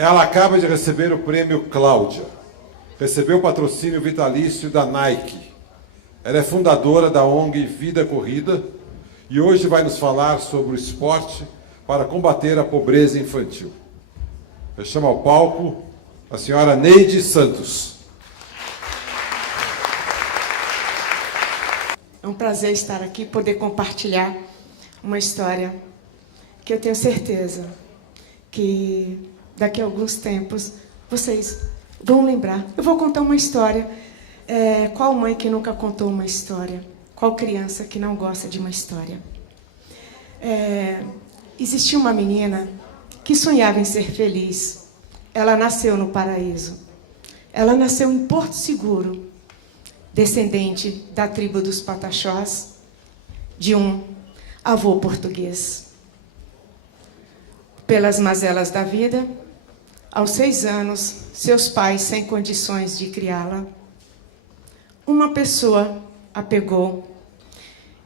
Ela acaba de receber o prêmio Cláudia. Recebeu o patrocínio vitalício da Nike. Ela é fundadora da ONG Vida Corrida e hoje vai nos falar sobre o esporte para combater a pobreza infantil. Eu chamo ao palco a senhora Neide Santos. É um prazer estar aqui, poder compartilhar uma história que eu tenho certeza que daqui a alguns tempos vocês vão lembrar. Eu vou contar uma história. Qual mãe que nunca contou uma história? Qual criança que não gosta de uma história? Existia uma menina que sonhava em ser feliz. Ela nasceu no paraíso. Ela nasceu em Porto Seguro, descendente da tribo dos Pataxós, de um avô português. Pelas mazelas da vida, aos 6 anos, seus pais, sem condições de criá-la, uma pessoa a pegou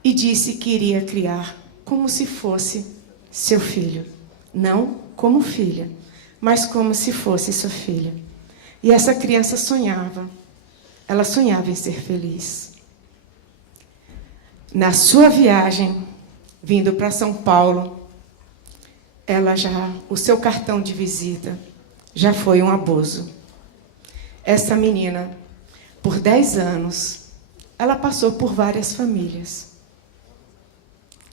e disse que iria criar como se fosse seu filho. Não como filha, mas como se fosse sua filha. E essa criança sonhava. Ela sonhava em ser feliz. Na sua viagem, vindo para São Paulo, o seu cartão de visita já foi um abuso. Essa menina, por 10 anos, ela passou por várias famílias.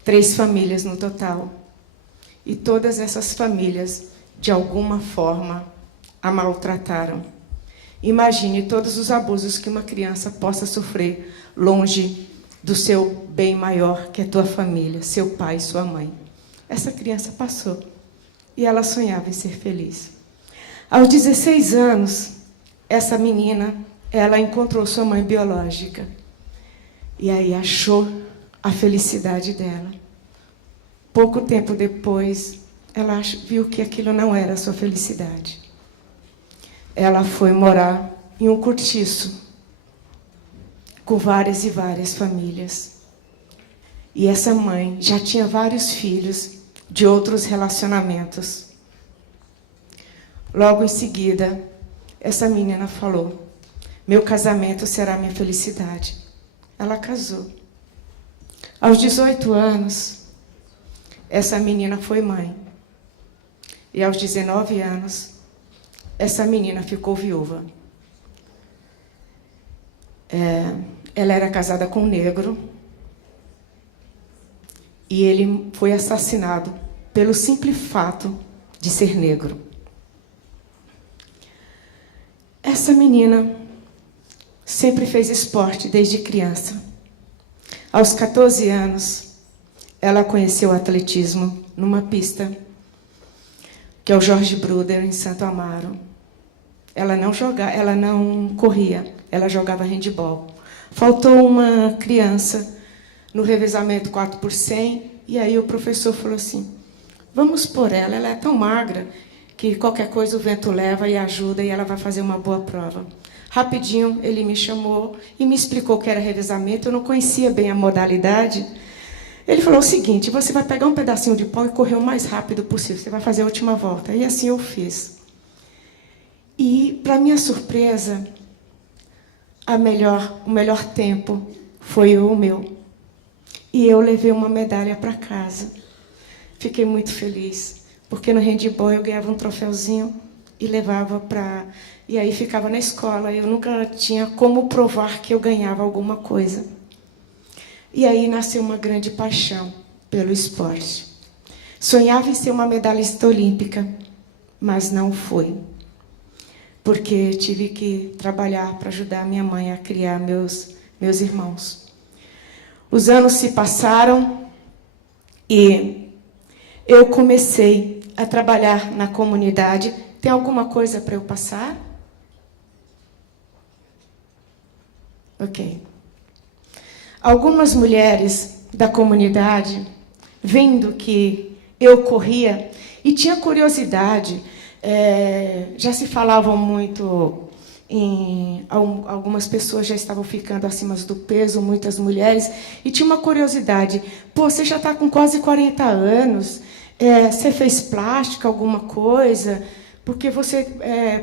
3 famílias no total. E todas essas famílias, de alguma forma, a maltrataram. Imagine todos os abusos que uma criança possa sofrer longe do seu bem maior, que é tua família, seu pai, sua mãe. Essa criança passou e ela sonhava em ser feliz. Aos 16 anos, essa menina, ela encontrou sua mãe biológica e aí achou a felicidade dela. Pouco tempo depois, ela viu que aquilo não era a sua felicidade. Ela foi morar em um cortiço com várias e várias famílias. E essa mãe já tinha vários filhos de outros relacionamentos. Logo em seguida, essa menina falou: meu casamento será minha felicidade. Ela casou. Aos 18 anos, essa menina foi mãe. E aos 19 anos, essa menina ficou viúva. Ela era casada com um negro e ele foi assassinado pelo simples fato de ser negro. Essa menina sempre fez esporte desde criança. Aos 14 anos, ela conheceu o atletismo numa pista que é o Jorge Bruder, em Santo Amaro. Ela não corria, ela jogava handebol. Faltou uma criança no revezamento 4x100, e aí o professor falou assim: vamos pôr ela é tão magra que qualquer coisa o vento leva e ajuda e ela vai fazer uma boa prova. Rapidinho ele me chamou e me explicou que era revezamento, eu não conhecia bem a modalidade. Ele falou o seguinte: você vai pegar um pedacinho de pau e correr o mais rápido possível, você vai fazer a última volta. E assim eu fiz. E, para minha surpresa, o melhor tempo foi o meu. E eu levei uma medalha para casa. Fiquei muito feliz, porque no handebol eu ganhava um troféuzinho e levava para... E aí ficava na escola, eu nunca tinha como provar que eu ganhava alguma coisa. E aí nasceu uma grande paixão pelo esporte. Sonhava em ser uma medalhista olímpica, mas não fui. Porque tive que trabalhar para ajudar minha mãe a criar meus irmãos. Os anos se passaram e eu comecei a trabalhar na comunidade. Tem alguma coisa para eu passar? Ok. Algumas mulheres da comunidade, vendo que eu corria, e tinha curiosidade, já se falavam muito algumas pessoas já estavam ficando acima do peso, muitas mulheres, e tinha uma curiosidade: pô, você já está com quase 40 anos, você fez plástica, alguma coisa? porque você,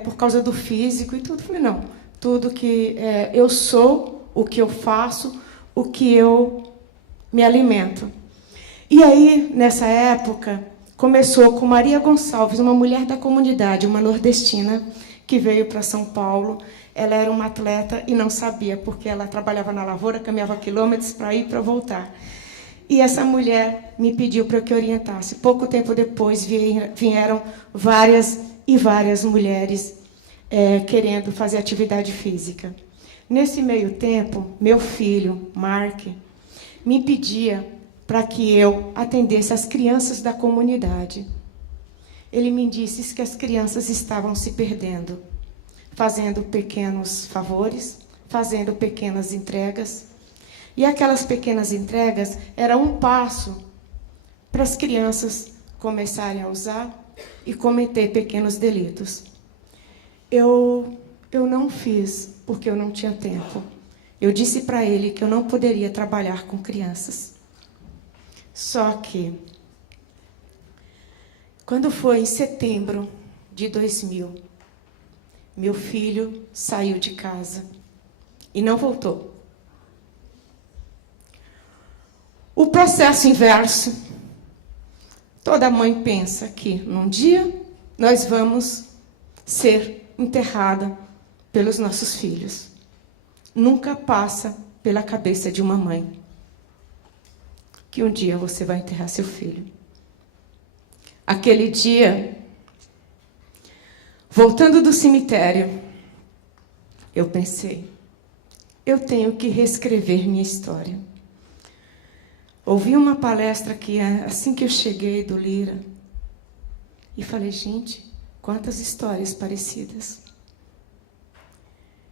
por causa do físico e tudo. Eu falei, não, tudo que eu sou, o que eu faço, o que eu me alimento. E aí, nessa época, começou com Maria Gonçalves, uma mulher da comunidade, uma nordestina, que veio para São Paulo. Ela era uma atleta e não sabia, porque ela trabalhava na lavoura, caminhava quilômetros para ir e para voltar. E essa mulher me pediu para que orientasse. Pouco tempo depois vieram várias e várias mulheres querendo fazer atividade física. Nesse meio tempo, meu filho, Mark, me pedia para que eu atendesse as crianças da comunidade. Ele me disse que as crianças estavam se perdendo, fazendo pequenos favores, fazendo pequenas entregas. E aquelas pequenas entregas eram um passo para as crianças começarem a usar e cometer pequenos delitos. Eu não fiz porque eu não tinha tempo. Eu disse para ele que eu não poderia trabalhar com crianças. Só que, quando foi em setembro de 2000, meu filho saiu de casa e não voltou. O processo inverso. Toda mãe pensa que num dia nós vamos ser enterrada pelos nossos filhos. Nunca passa pela cabeça de uma mãe que um dia você vai enterrar seu filho. Aquele dia, voltando do cemitério, eu pensei, eu tenho que reescrever minha história. Ouvi uma palestra aqui, assim que eu cheguei do Lira, e falei, gente, quantas histórias parecidas.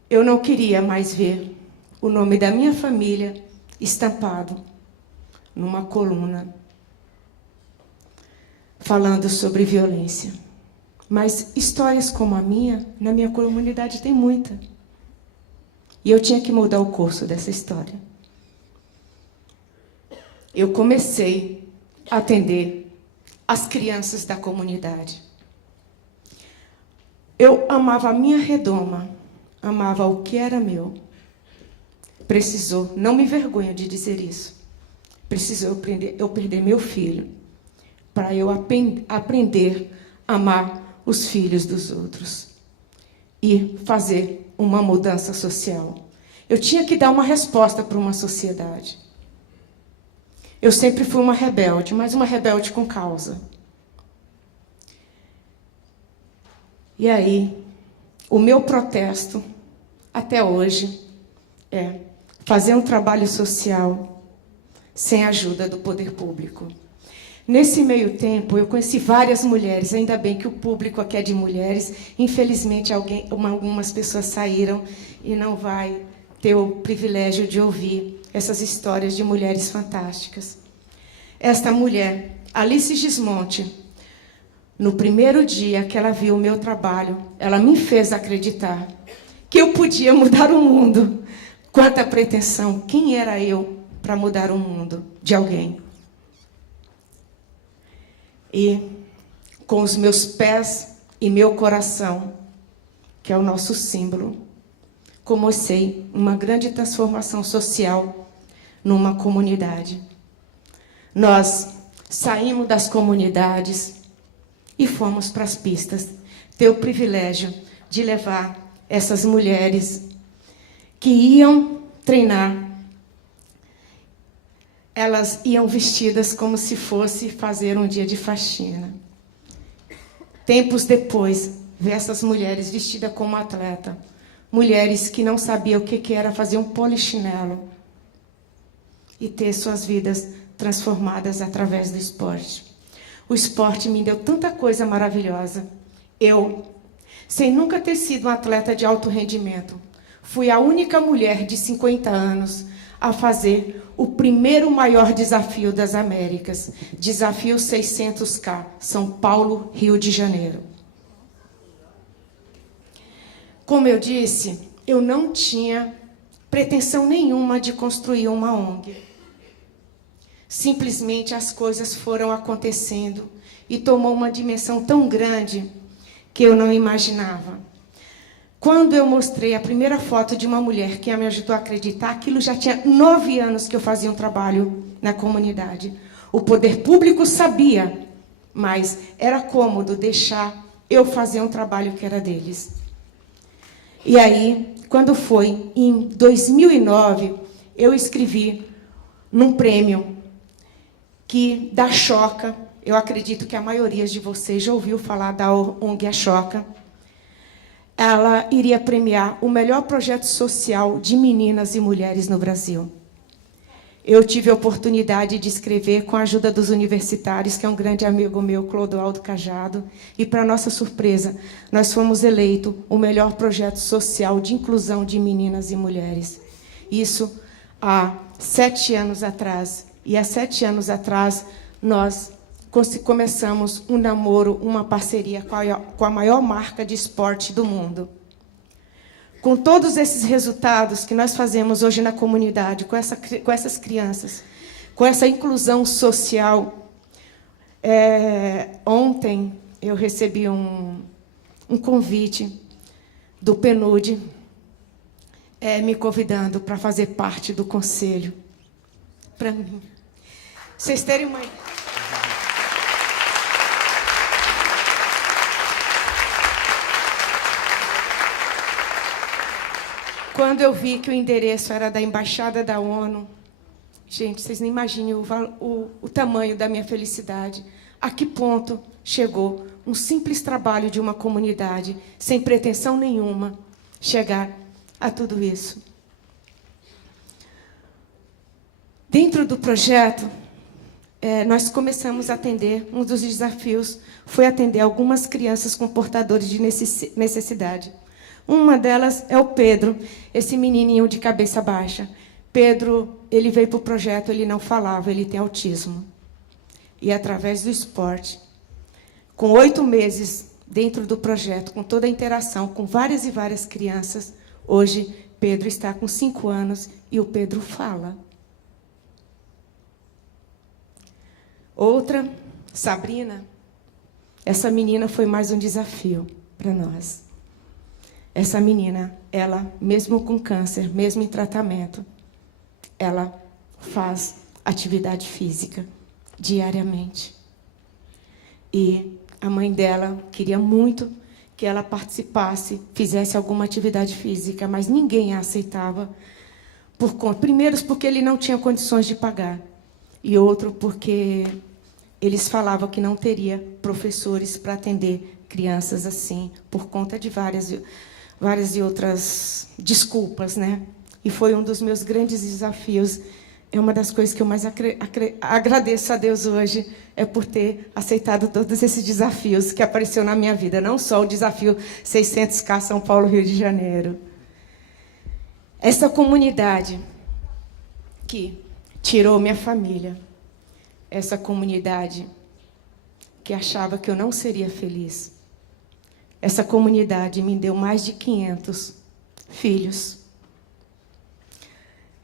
Eu não queria mais ver o nome da minha família estampado numa coluna falando sobre violência. Mas histórias como a minha, na minha comunidade tem muita. E eu tinha que mudar o curso dessa história. Eu comecei a atender as crianças da comunidade. Eu amava a minha redoma, amava o que era meu. Precisou, não me envergonho de dizer isso, precisou eu perder meu filho para eu aprender a amar os filhos dos outros e fazer uma mudança social. Eu tinha que dar uma resposta para uma sociedade. Eu sempre fui uma rebelde, mas uma rebelde com causa. E aí, o meu protesto, até hoje, é fazer um trabalho social sem a ajuda do poder público. Nesse meio tempo, eu conheci várias mulheres, ainda bem que o público aqui é de mulheres, infelizmente algumas pessoas saíram e não vai ter o privilégio de ouvir essas histórias de mulheres fantásticas. Esta mulher, Alice Gismonte, no primeiro dia que ela viu o meu trabalho, ela me fez acreditar que eu podia mudar o mundo. Quanta pretensão! Quem era eu para mudar o mundo de alguém? E com os meus pés e meu coração, que é o nosso símbolo, comecei uma grande transformação social numa comunidade. Nós saímos das comunidades e fomos para as pistas. Ter o privilégio de levar essas mulheres que iam treinar. Elas iam vestidas como se fosse fazer um dia de faxina. Tempos depois, ver essas mulheres vestidas como atleta. Mulheres que não sabiam o que era fazer um polichinelo e ter suas vidas transformadas através do esporte. O esporte me deu tanta coisa maravilhosa. Eu, sem nunca ter sido um atleta de alto rendimento, fui a única mulher de 50 anos a fazer o primeiro maior desafio das Américas, Desafio 600K, São Paulo, Rio de Janeiro. Como eu disse, eu não tinha pretensão nenhuma de construir uma ONG. Simplesmente as coisas foram acontecendo e tomou uma dimensão tão grande que eu não imaginava. Quando eu mostrei a primeira foto de uma mulher que me ajudou a acreditar, aquilo já tinha 9 anos que eu fazia um trabalho na comunidade. O poder público sabia, mas era cômodo deixar eu fazer um trabalho que era deles. E aí, quando foi em 2009, eu escrevi num prêmio que da Choca, eu acredito que a maioria de vocês já ouviu falar da ONG A Choca. Ela iria premiar o melhor projeto social de meninas e mulheres no Brasil. Eu tive a oportunidade de escrever com a ajuda dos universitários, que é um grande amigo meu, Clodoaldo Cajado, e, para nossa surpresa, nós fomos eleitos o melhor projeto social de inclusão de meninas e mulheres. Isso há 7 anos atrás. E há 7 anos atrás, nós começamos um namoro, uma parceria com a maior marca de esporte do mundo. Com todos esses resultados que nós fazemos hoje na comunidade, com essas crianças, com essa inclusão social, ontem eu recebi um convite do PNUD, me convidando para fazer parte do conselho. Para mim. Vocês terem uma... Quando eu vi que o endereço era da Embaixada da ONU, gente, vocês não imaginam o tamanho da minha felicidade. A que ponto chegou um simples trabalho de uma comunidade, sem pretensão nenhuma, chegar a tudo isso. Dentro do projeto, nós começamos a atender, um dos desafios foi atender algumas crianças com portadores de necessidade. Uma delas é o Pedro, esse menininho de cabeça baixa. Pedro, ele veio para o projeto, ele não falava, ele tem autismo. E, através do esporte, com 8 meses dentro do projeto, com toda a interação, com várias e várias crianças, hoje, Pedro está com 5 anos e o Pedro fala. Outra, Sabrina, essa menina foi mais um desafio para nós. Essa menina, ela, mesmo com câncer, mesmo em tratamento, ela faz atividade física diariamente. E a mãe dela queria muito que ela participasse, fizesse alguma atividade física, mas ninguém a aceitava. Primeiro, porque ele não tinha condições de pagar. E outro, porque eles falavam que não teria professores para atender crianças assim, por conta de várias e outras desculpas, né? E foi um dos meus grandes desafios. É uma das coisas que eu mais agradeço a Deus hoje, é por ter aceitado todos esses desafios que apareceu na minha vida. Não só o desafio 600K São Paulo, Rio de Janeiro. Essa comunidade que tirou minha família, essa comunidade que achava que eu não seria feliz, essa comunidade me deu mais de 500 filhos.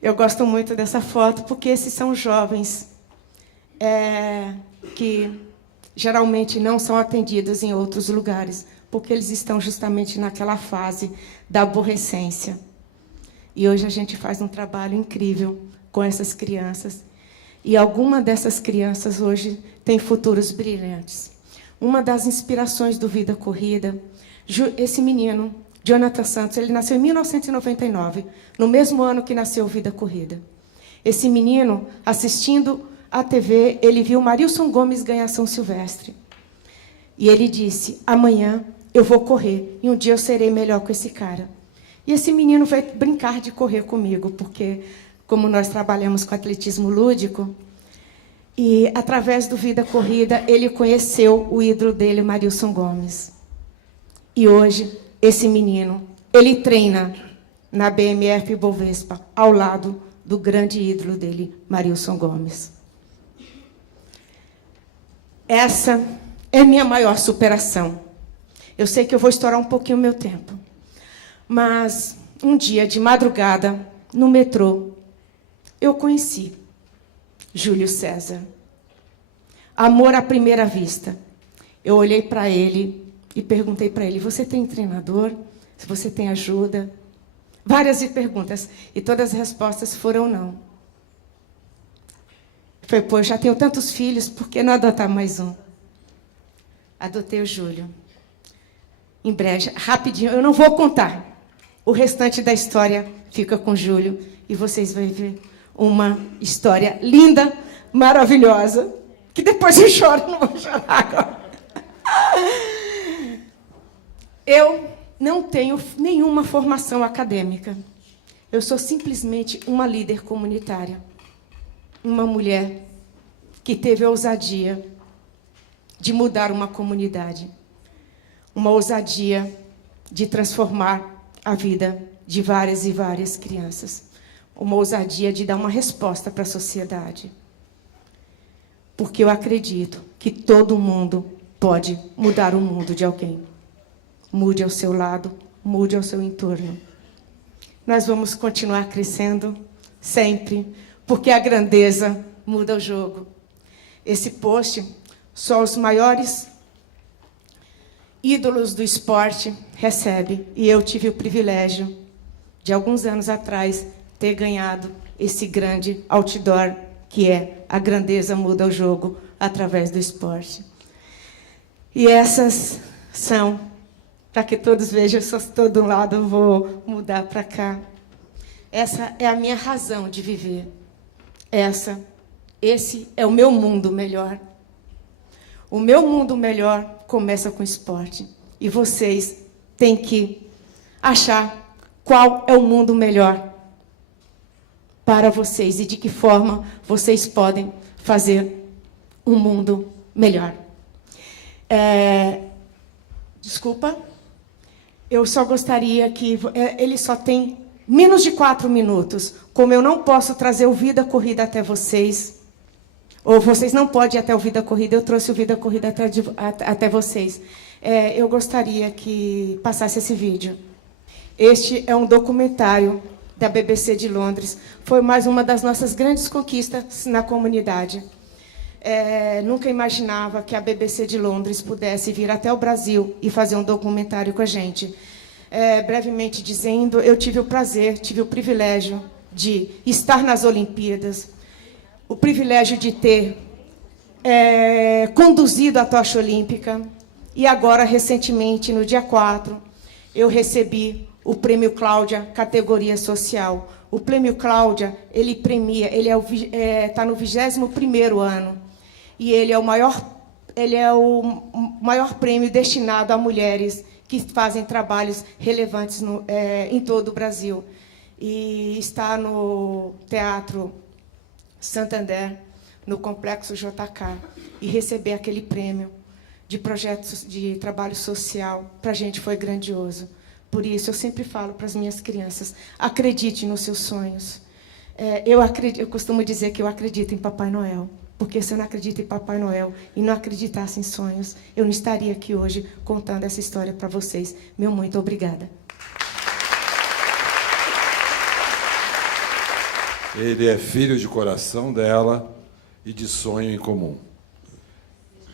Eu gosto muito dessa foto, porque esses são jovens que geralmente não são atendidos em outros lugares, porque eles estão justamente naquela fase da aborrecência. E hoje a gente faz um trabalho incrível com essas crianças. E alguma dessas crianças hoje tem futuros brilhantes. Uma das inspirações do Vida Corrida, esse menino, Jonathan Santos, ele nasceu em 1999, no mesmo ano que nasceu Vida Corrida. Esse menino, assistindo à TV, ele viu Marilson Gomes ganhar São Silvestre. E ele disse, amanhã eu vou correr, e um dia eu serei melhor que esse cara. E esse menino vai brincar de correr comigo, porque, como nós trabalhamos com atletismo lúdico, e, através do Vida Corrida, ele conheceu o ídolo dele, Marilson Gomes. E hoje, esse menino, ele treina na BMF Bovespa, ao lado do grande ídolo dele, Marilson Gomes. Essa é minha maior superação. Eu sei que eu vou estourar um pouquinho o meu tempo. Mas, um dia, de madrugada, no metrô, eu conheci Júlio César. Amor à primeira vista. Eu olhei para ele e perguntei para ele, você tem treinador? Se você tem ajuda? Várias perguntas, e todas as respostas foram não. Eu falei, pô, eu já tenho tantos filhos, por que não adotar mais um? Adotei o Júlio. Em breve, rapidinho, eu não vou contar. O restante da história fica com o Júlio, e vocês vão ver uma história linda, maravilhosa, que depois eu choro, não vou chorar agora. Eu não tenho nenhuma formação acadêmica. Eu sou simplesmente uma líder comunitária. Uma mulher que teve a ousadia de mudar uma comunidade. Uma ousadia de transformar a vida de várias e várias crianças. Uma ousadia de dar uma resposta para a sociedade. Porque eu acredito que todo mundo pode mudar o mundo de alguém. Mude ao seu lado, mude ao seu entorno. Nós vamos continuar crescendo sempre, porque a grandeza muda o jogo. Esse post, só os maiores ídolos do esporte recebem. E eu tive o privilégio, de alguns anos atrás, ter ganhado esse grande outdoor, que é a grandeza muda o jogo através do esporte. E essas são... Para que todos vejam, eu só estou de um lado, eu vou mudar para cá. Essa é a minha razão de viver. Esse é o meu mundo melhor. O meu mundo melhor começa com esporte. E vocês têm que achar qual é o mundo melhor para vocês e de que forma vocês podem fazer um mundo melhor. Desculpa. Eu só gostaria que... Ele só tem menos de 4 minutos. Como eu não posso trazer o Vida Corrida até vocês, ou vocês não podem ir até o Vida Corrida, eu trouxe o Vida Corrida até vocês. Eu gostaria que passasse esse vídeo. Este é um documentário da BBC de Londres. Foi mais uma das nossas grandes conquistas na comunidade. Nunca imaginava que a BBC de Londres pudesse vir até o Brasil e fazer um documentário com a gente. Brevemente dizendo, eu tive o prazer, tive o privilégio de estar nas Olimpíadas, o privilégio de ter conduzido a tocha olímpica, e agora, recentemente, no dia 4, eu recebi o Prêmio Cláudia, categoria social. O Prêmio Cláudia, ele premia, ele está no 21º ano, e ele é o maior prêmio destinado a mulheres que fazem trabalhos relevantes em todo o Brasil. E está no Teatro Santander, no Complexo JK, e receber aquele prêmio de projetos de trabalho social, para a gente foi grandioso. Por isso, eu sempre falo para as minhas crianças, acredite nos seus sonhos. Eu costumo dizer que eu acredito em Papai Noel, porque se eu não acredito em Papai Noel e não acreditasse em sonhos, eu não estaria aqui hoje contando essa história para vocês. Meu muito obrigada. Ele é filho de coração dela e de sonho em comum.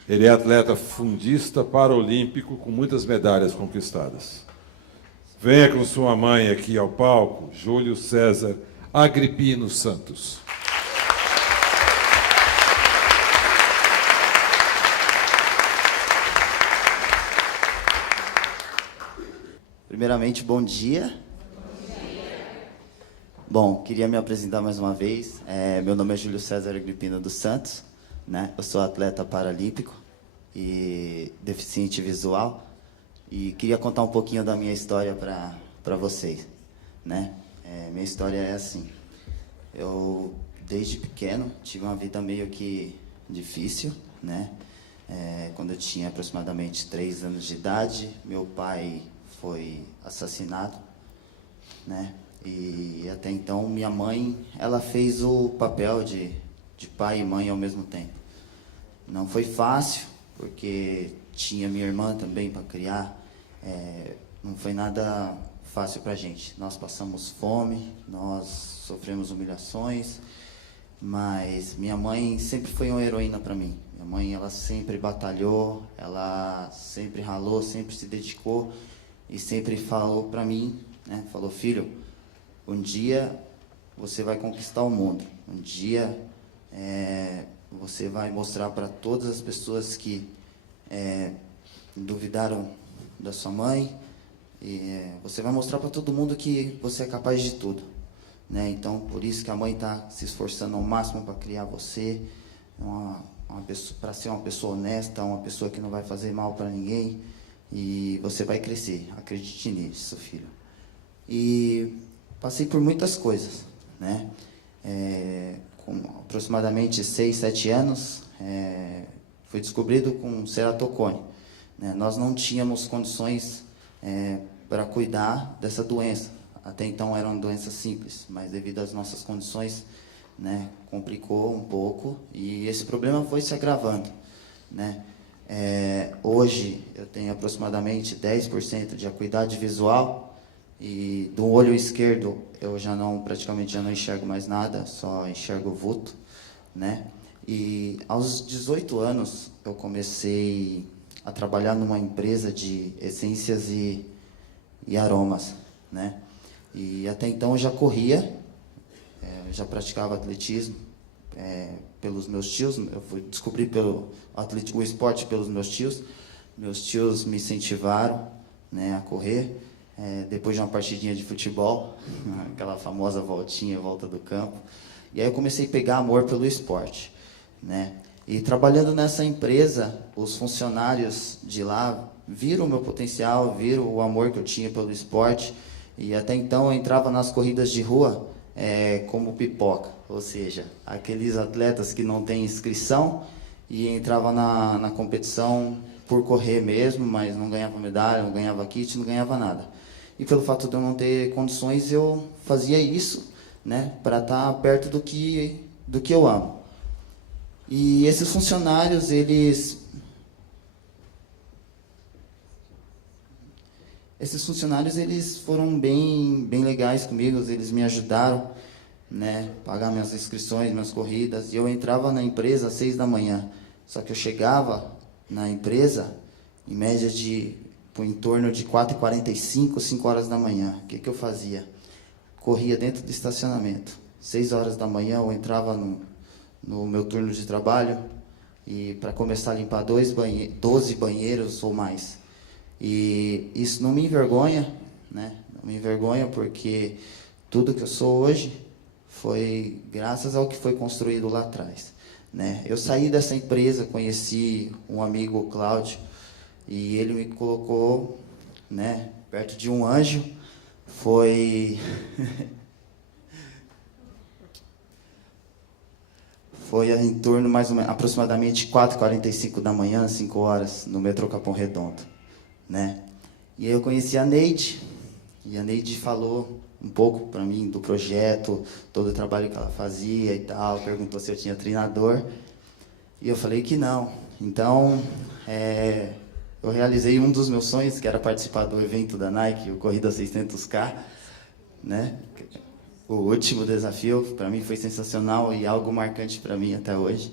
Ele é atleta fundista paralímpico com muitas medalhas conquistadas. Venha com sua mãe aqui ao palco, Júlio César Agripino Santos. Primeiramente, bom dia. Bom, queria me apresentar mais uma vez. Meu nome é Júlio César Agripino dos Santos, né? Eu sou atleta paralímpico e deficiente visual. E queria contar um pouquinho da minha história para vocês, né? Minha história é assim. Eu, desde pequeno, tive uma vida meio que difícil, né? Quando eu tinha aproximadamente 3 anos de idade, meu pai foi assassinado, né? E até então minha mãe, ela fez o papel de pai e mãe ao mesmo tempo. Não foi fácil, porque tinha minha irmã também para criar. Não foi nada fácil para a gente. Nós passamos fome, nós sofremos humilhações, mas minha mãe sempre foi uma heroína para mim. Minha mãe, ela sempre batalhou, ela sempre ralou, sempre se dedicou e sempre falou para mim, né? Falou: filho, um dia você vai conquistar o mundo. Um dia você vai mostrar para todas as pessoas que duvidaram da sua mãe, e você vai mostrar para todo mundo que você é capaz de tudo, né? Então, por isso que a mãe está se esforçando ao máximo para criar você, para ser uma pessoa honesta, uma pessoa que não vai fazer mal para ninguém, e você vai crescer. Acredite nisso, filho. E passei por muitas coisas, né? Com aproximadamente 6, 7 anos, fui descobrido com ceratocone, né? Nós não tínhamos condições para cuidar dessa doença. Até então era uma doença simples, mas devido às nossas condições, né, complicou um pouco e esse problema foi se agravando, né? Hoje eu tenho aproximadamente 10% de acuidade visual e do olho esquerdo eu praticamente já não enxergo mais nada, só enxergo vulto, né? E aos 18 anos eu comecei a trabalhar numa empresa de essências e aromas, né? E até então eu já corria, eu já praticava atletismo pelos meus tios. Eu fui descobrir o esporte pelos meus tios. Meus tios me incentivaram, né, a correr. Depois de uma partidinha de futebol, aquela famosa voltinha, volta do campo. E aí eu comecei a pegar amor pelo esporte, né? E trabalhando nessa empresa, os funcionários de lá viram o meu potencial, viram o amor que eu tinha pelo esporte. E até então eu entrava nas corridas de rua como pipoca, ou seja, aqueles atletas que não têm inscrição e entrava na competição por correr mesmo, mas não ganhava medalha, não ganhava kit, não ganhava nada. E pelo fato de eu não ter condições, eu fazia isso, né, para estar perto do que eu amo. E esses funcionários, eles foram bem legais comigo, eles me ajudaram, né, pagar minhas inscrições, minhas corridas. E eu entrava na empresa às 6 da manhã, só que eu chegava na empresa em média em torno de 4h45, 5 horas da manhã. O que eu fazia? Corria dentro do estacionamento. 6 horas da manhã eu entrava no meu turno de trabalho e para começar a limpar 12 banheiros ou mais. E isso não me envergonha, né? Não me envergonha porque tudo que eu sou hoje foi graças ao que foi construído lá atrás, né? Eu saí dessa empresa, conheci um amigo, o Cláudio, e ele me colocou, né, perto de um anjo. Foi em torno mais ou menos aproximadamente 4h45 da manhã, 5 horas, no metrô Capão Redondo, né? E aí eu conheci a Neide, e a Neide falou um pouco para mim do projeto, todo o trabalho que ela fazia e tal, perguntou se eu tinha treinador, e eu falei que não. Então, eu realizei um dos meus sonhos, que era participar do evento da Nike, o Corrida 600K, né? O último desafio, para mim, foi sensacional e algo marcante para mim até hoje,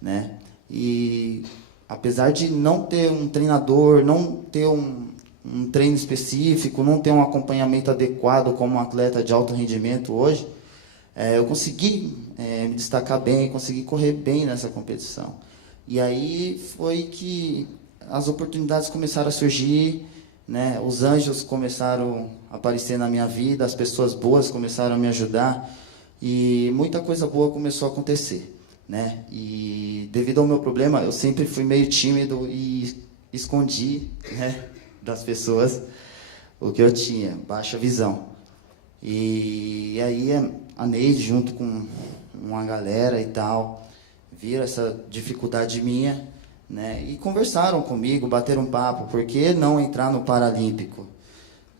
né? E apesar de não ter um treinador, não ter um treino específico, não ter um acompanhamento adequado como um atleta de alto rendimento hoje, eu consegui me destacar bem, consegui correr bem nessa competição. E aí foi que as oportunidades começaram a surgir, né? Os anjos começaram a aparecer na minha vida, as pessoas boas começaram a me ajudar e muita coisa boa começou a acontecer, né? E devido ao meu problema, eu sempre fui meio tímido e escondi, né, das pessoas o que eu tinha, baixa visão. E aí a Neide, junto com uma galera e tal, viram essa dificuldade minha, né, e conversaram comigo, bateram um papo, por que não entrar no Paralímpico,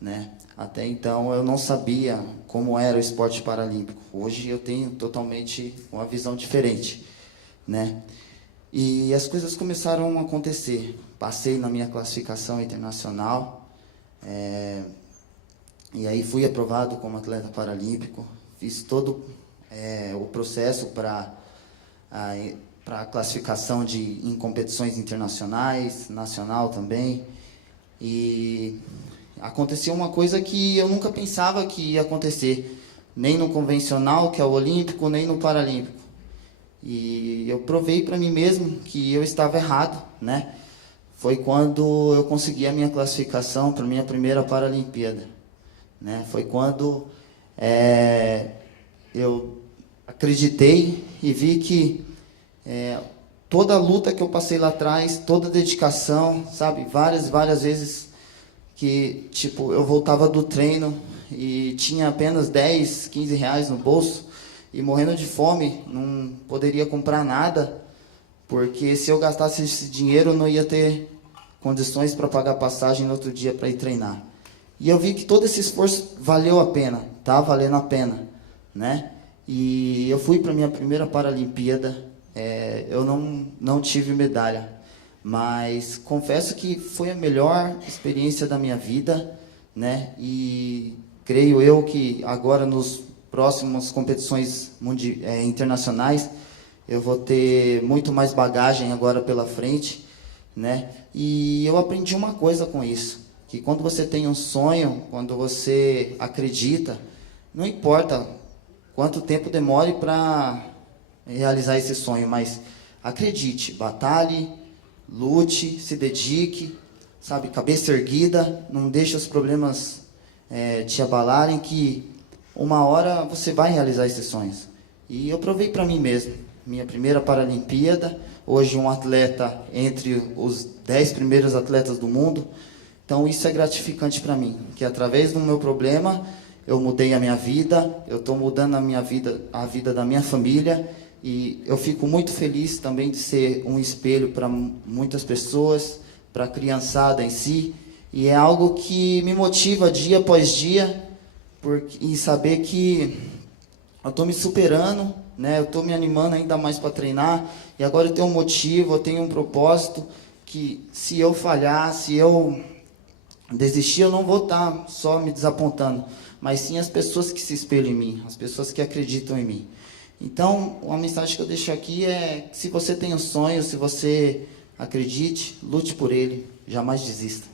né? Até então eu não sabia como era o esporte paralímpico. Hoje eu tenho totalmente uma visão diferente, né? E as coisas começaram a acontecer. Passei na minha classificação internacional, e aí fui aprovado como atleta paralímpico. Fiz todo o processo para para classificação em competições internacionais, nacional também. E aconteceu uma coisa que eu nunca pensava que ia acontecer, nem no convencional, que é o olímpico, nem no paralímpico. E eu provei para mim mesmo que eu estava errado, né? Foi quando eu consegui a minha classificação para a minha primeira Paralimpíada, né? Foi quando eu acreditei e vi que toda a luta que eu passei lá atrás, toda a dedicação, sabe? Várias vezes que, tipo, eu voltava do treino e tinha apenas 10, 15 reais no bolso e morrendo de fome, não poderia comprar nada, porque se eu gastasse esse dinheiro, eu não ia ter condições para pagar passagem no outro dia para ir treinar. E eu vi que todo esse esforço valeu a pena, tá valendo a pena, né? E eu fui para minha primeira Paralimpíada, eu não tive medalha, mas confesso que foi a melhor experiência da minha vida, né? E creio eu que agora nos próximas competições internacionais eu vou ter muito mais bagagem agora pela frente, né? E eu aprendi uma coisa com isso, que quando você tem um sonho, quando você acredita, não importa quanto tempo demore para realizar esse sonho, mas acredite, batalhe, lute, se dedique, sabe, cabeça erguida, não deixe os problemas te abalarem, que uma hora você vai realizar esses sonhos. E eu provei para mim mesmo, minha primeira Paralimpíada, hoje um atleta entre os 10 primeiros atletas do mundo, então isso é gratificante para mim, que através do meu problema eu mudei a minha vida, eu estou mudando a vida da minha família, e eu fico muito feliz também de ser um espelho para muitas pessoas, para a criançada em si, e é algo que me motiva dia após dia, e saber que eu estou me superando, né? Eu estou me animando ainda mais para treinar, e agora eu tenho um motivo, eu tenho um propósito, que se eu falhar, se eu desistir, eu não vou estar só me desapontando, mas sim as pessoas que se espelham em mim, as pessoas que acreditam em mim. Então, uma mensagem que eu deixo aqui é que se você tem um sonho, se você acredite, lute por ele, jamais desista.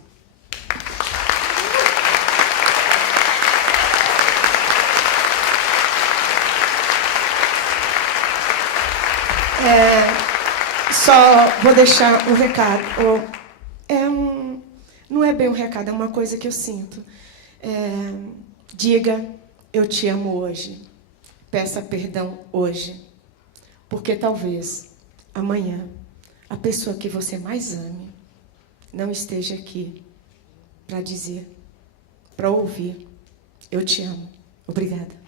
Só vou deixar um recado. Não é bem um recado, é uma coisa que eu sinto. Diga, eu te amo hoje. Peça perdão hoje. Porque talvez amanhã a pessoa que você mais ame não esteja aqui para dizer, para ouvir, eu te amo. Obrigada.